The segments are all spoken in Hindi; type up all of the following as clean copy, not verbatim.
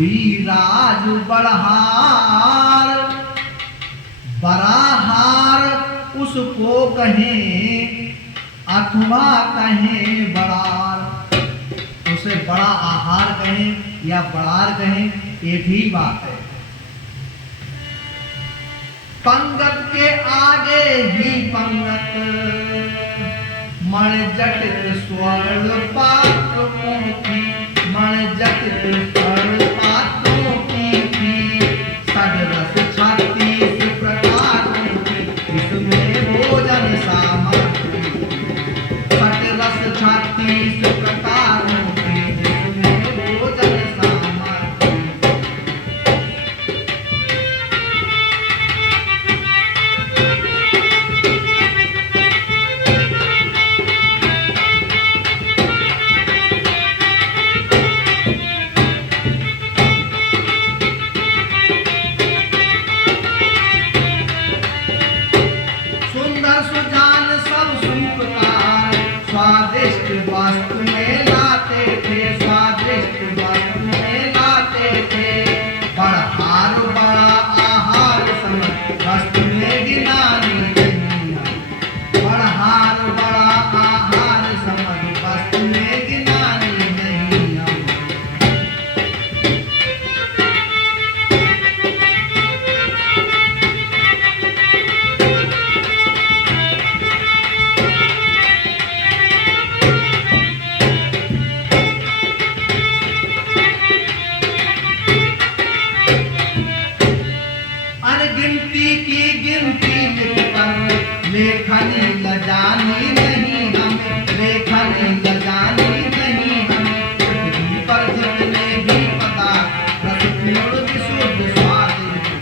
हुई राज बड़हार, बड़ा हार उसको कहें अथवा कहें बड़ार। उसे बड़ा आहार कहें या बड़ार कहें, एक ही बात है। पंगत के आगे ही पंगत, मण जटित स्वर्ण पात्रों की, मण जटित स्वर्ण पात्रों की थी। सडरस 36 प्रकारों की इसमें भोजन सामग्री, सडरस 36 प्रकारों की इसमें भोजन सामग्री। सुंदर सुजान सब सुखकार, स्वादिष्ट वस्तु में लाते थे, स्वादिष्ट वस्तु में लाते थे। बड़हार बड़ा आहार समझ वस्तु में गिनानी नहीं, बड़हार बड़ा आहार समझ वस्तु में गिनानी नहीं। अनगिनती की गिनती लिखकर लेखनी लजानी नहीं हमें, लेखनी लजानी नहीं हमें। पृथ्वी पर जितने भी पदार्थ रसपूर्ण विशुद्ध स्वादिष्ट,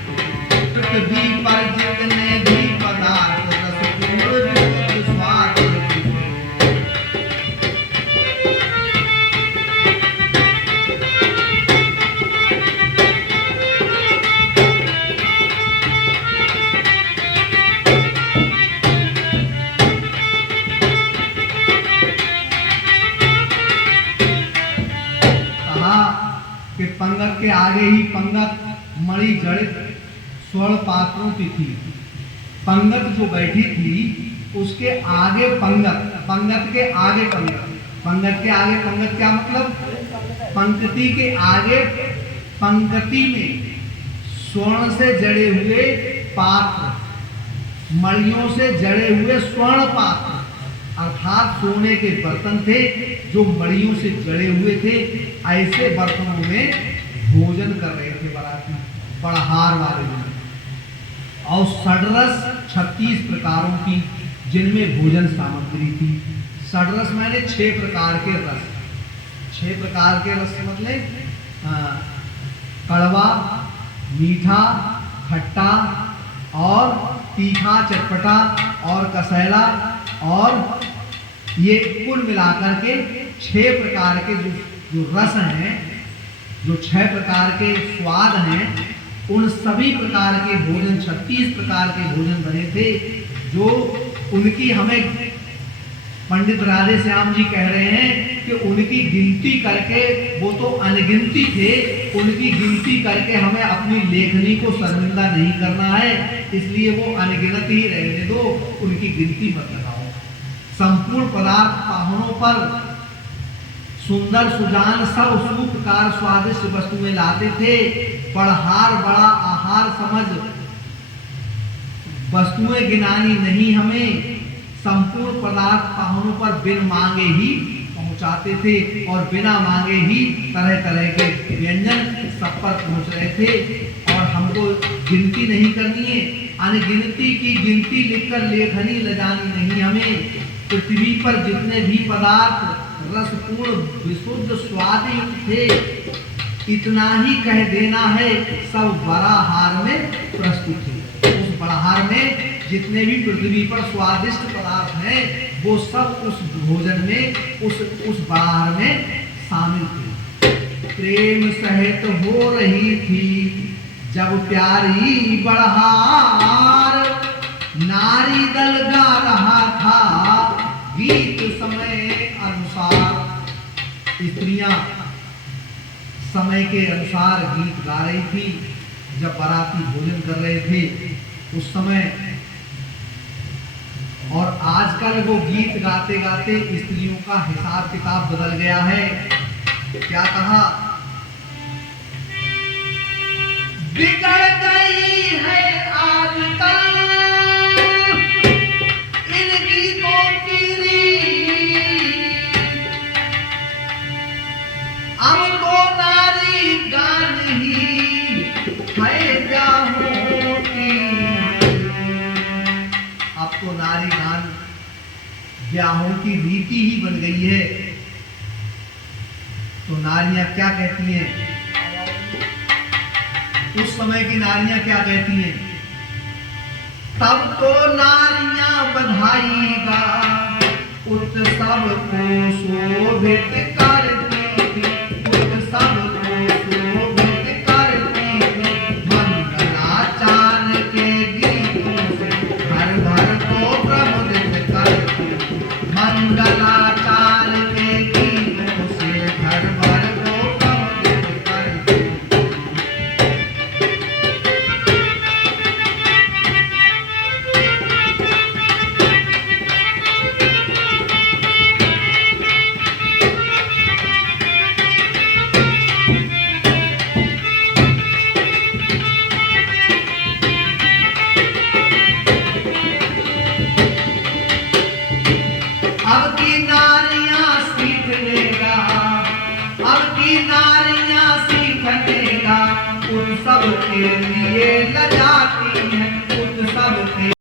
पृथ्वी पर जितने भी पदार्थ रसपूर्ण विशुद्ध स्वादिष्ट। कि पंगत के आगे ही पंगत मणि जड़ित स्वर्ण पात्रों की थी। पंगत जो बैठी थी उसके आगे पंगत, पंगत के आगे पंगत, पंगत के आगे पंगत क्या मतलब? पंक्ति के आगे पंक्ति में स्वर्ण से जड़े हुए पात्र, मणियों से जड़े हुए स्वर्ण पात्र अर्थात सोने के बर्तन थे जो मणियों से जड़े हुए थे। ऐसे बर्तनों में भोजन कर रहे थे बराती, बड़हार वाले लोग। और षडरस 36 प्रकारों की जिनमें भोजन सामग्री थी। षडरस माने 6 प्रकार के रस, 6 प्रकार के रस मतलब कड़वा, मीठा, खट्टा और तीखा, चटपटा और कसैला, और ये कुल मिलाकर के 6 प्रकार के जो रस हैं, जो 6 प्रकार के स्वाद हैं, उन सभी प्रकार के भोजन 36 प्रकार के भोजन बने थे। जो उनकी हमें पंडित राधे श्याम जी कह रहे हैं कि उनकी गिनती करके, वो तो अनगिनती थे, उनकी गिनती करके हमें अपनी लेखनी को शर्मिंदा नहीं करना है, इसलिए वो अनगिनत ही रहने दो, उनकी गिनती मत लगाओ। संपूर्ण पदार्थ पाहुनों पर सुंदर सुजान सब सुप्रकार स्वादिष्ट वस्तु में लाते थे। बड़हार बड़ा आहार समझ वस्तुएं गिनानी नहीं हमें। संपूर्ण पदार्थ पाहुनों पर बिन मांगे ही पहुंचाते थे और बिना मांगे ही तरह तरह के व्यंजन सब पर पहुंच रहे थे। और हमको गिनती नहीं करनी है, अनगिनती की गिनती लिखकर लेखनी लजानी नहीं हमें। पृथ्वी पर जितने भी पदार्थ रसपूर्ण विशुद्ध स्वादिष्ट थे, इतना ही कह देना है, सब बड़ाहार में प्रस्तुत है। उस बड़ाहार में जितने भी पृथ्वी पर स्वादिष्ट पदार्थ हैं, वो सब उस भोजन में, उस बड़ाहार में शामिल थे। प्रेम सहित हो रही थी जब प्यारी बड़हार, नारी दल गा रहा था गीत समय अनुसार। स्त्रियां समय के अनुसार गीत गा रही थी। जब बाराती भोजन कर रहे थे उस समय, और आजकल वो गीत गाते गाते स्त्रियों का हिसाब किताब बदल गया है। क्या कहा? बिगड़ गई है आजकल इन गीतों की रीत, अब तो नारी गान ही है ब्याहों की। अब तो नारी गान ब्याहों की रीति ही बन गई है। तो नारियां क्या कहती हैं? उस समय की नारियां क्या कहती हैं? तब तो नारियां बधाई गा उत्सव को शोभित का